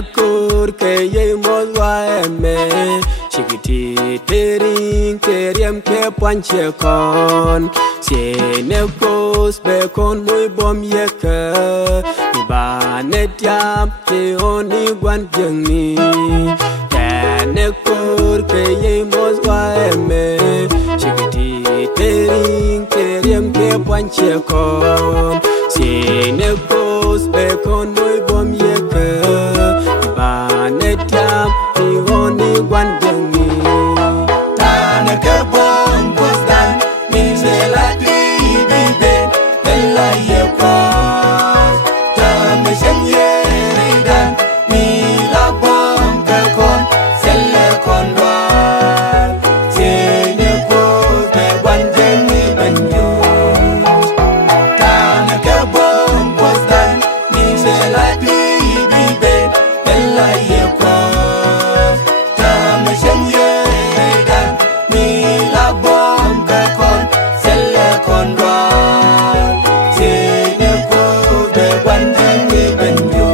nekur ke ye mozwaeme chikiti tering teriam ke panche kon se nekos be kon muy bom yeke ba netiam te oni gwan jengni nekur ke ye mozwaeme chikiti tering teriam ke panche kon se nekos be kon muy bom yeke ba netiam te oni gwan jengni tana ke bom posdan ni se la di bibe ella ye ko ta me senye ridan ni la bom ke kon selle kon dwar se ne ko be wan jeni banyo tana ke bom posdan ni se la di bibe ella ye ko ta me senye ridan ni la bom ke kon selle kon dwar se ne ko be wan jeni banyo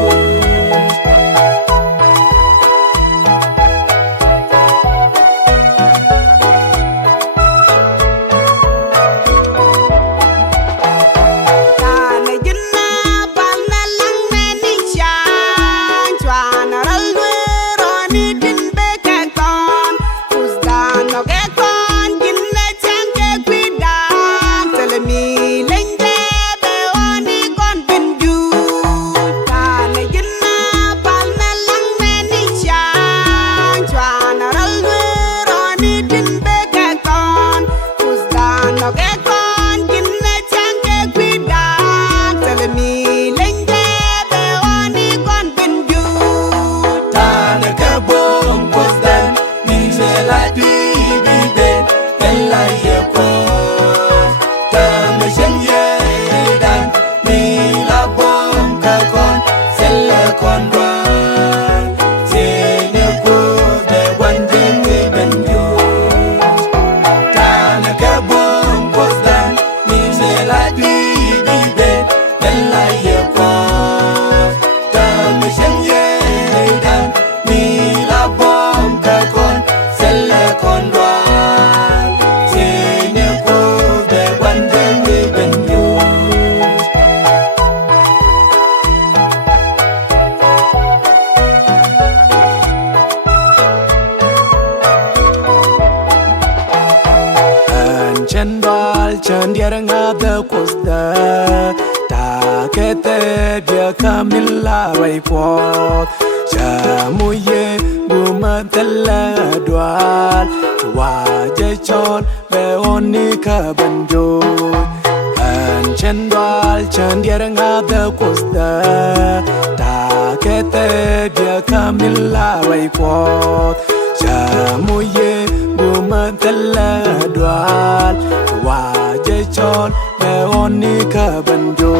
tana ke bom posdan ni se la di bibe ella ye ko ta me senye dan ni la bom ke kon selle kon dwar se ne ko be wan jeni banyo tana ke bom posdan ni se la di bibe ella ye ko ta me senye dan ni la bom ke kon selle kon dwar se ne ko be wan jeni banyo Chen dia ngada kosda ta kete dia kamilla raipot jamuye bumatella dwal waje chon be oni ka banjo chen dia ngada kosda ta kete dia kamilla raipot jamuye bumatella dwal waje chon be oni ka banjo